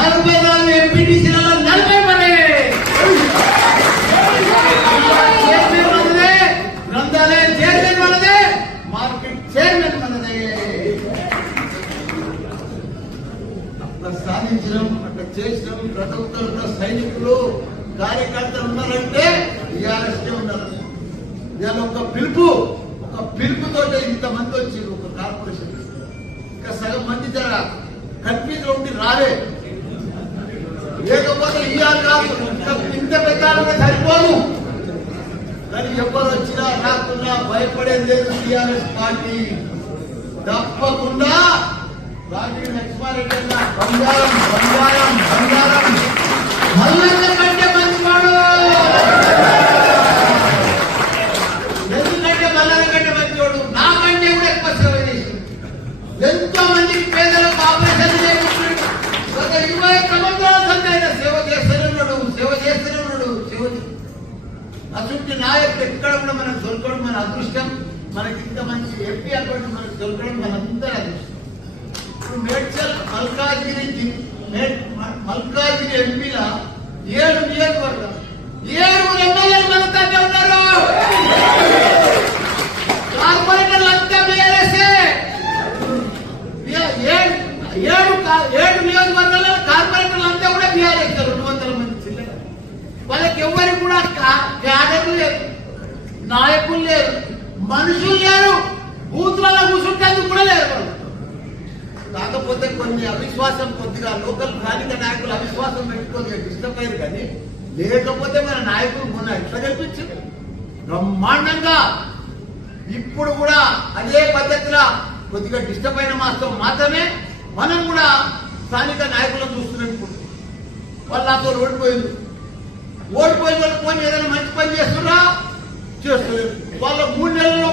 నలభై నాలుగు ఎంపీటీసీలలో నలభై మంది. చైర్మన్ మనదే గ్రంథాలయం చైర్మన్ మనదే మార్కెట్ చైర్మన్ మనదే అట్లా సాధించడం అట్లా చేసినాం. ప్రతి ఒక్కరు సైనికులు కార్యకర్తలు ఉన్నారంటే టీఆర్ఎస్ ఉన్నారు ఇవాళ ఒక పిలుపు ఒక పిలుపుతో ఇంతమంది వచ్చి ఒక కార్పొరేషన్. ఇంకా సగం మంది జర కన్ఫ్యూజ్ ఉండి రాలే. లేకపోతే ఇవాళ కాదు ఇంత పెట్టాలంటే సరిపోను కానీ ఎవరు వచ్చినా రాకుండా భయపడేది లేదు టీఆర్ఎస్ పార్టీ. తప్పకుండా లక్ష్మారెడ్డి అన్న బంగారం బంగారం బంగారం. మల్లన్న కంటే మంచివాడు. ఎందుకంటే మల్లన్న కంటే మంచివాడు? నాకంటే కూడా ఎక్కువ సేవ ఎంతో మంది పేదలకు ఆపరేషన్ చేయించాడు. ఒక ఇరవై సంవత్సరాల అటువంటి నాయకుడు ఎక్కడ కూడా మనకు దొరకడం మన అదృష్టం మనకి ఇంత మంచి ఎంపీ అకౌంట్ మనకు దొరకడం మనందరి అదృష్టం. ఇప్పుడు మేడ్చల్ మల్కాజ్గిరి మల్కాజ్గిరి ఎంపీల ఏడు నియోజకవర్గం ఏడు ఎమ్మెల్యేలు మన తండ్రి ఉన్నారు! కార్పొరేటర్లు అంతా బీఆర్ఎస్ఏ! ఏడు ఏడు కా- ఏడు నియోజకవర్గాల్లో కార్పొరేటర్లు అంతా కూడా బీఆర్ఎస్ రెండు వందల మంది చిల్లర వాళ్ళకి ఎవరికి కూడా కా- క్యాడర్లు లేరు నాయకులు లేరు మనుషులు లేరు బూత్లలో కూర్చుంటేందుకు కూడా లేరు కాకపోతే కొన్ని అవిశ్వాసం కొద్దిగా లోకల్ స్థానిక నాయకులు అవిశ్వాసం పెట్టుకొని డిస్టర్బ్ కానీ లేకపోతే మన నాయకులు మొన్న ఎట్లా కల్పించారు బ్రహ్మాండంగా! ఇప్పుడు కూడా అదే పద్ధతిలో కొద్దిగా డిస్టర్బ్ అయిన మాస్టర్ మాత్రమే మనం కూడా స్థానిక నాయకులను చూస్తున్నాం ఇప్పుడు. వాళ్ళు నాతో ఓడిపోయింది. ఓడిపోయిన వాళ్ళు పోయి ఏదైనా మంచి పని చేస్తున్నా చేస్తుంది వాళ్ళ మూడు నెలలు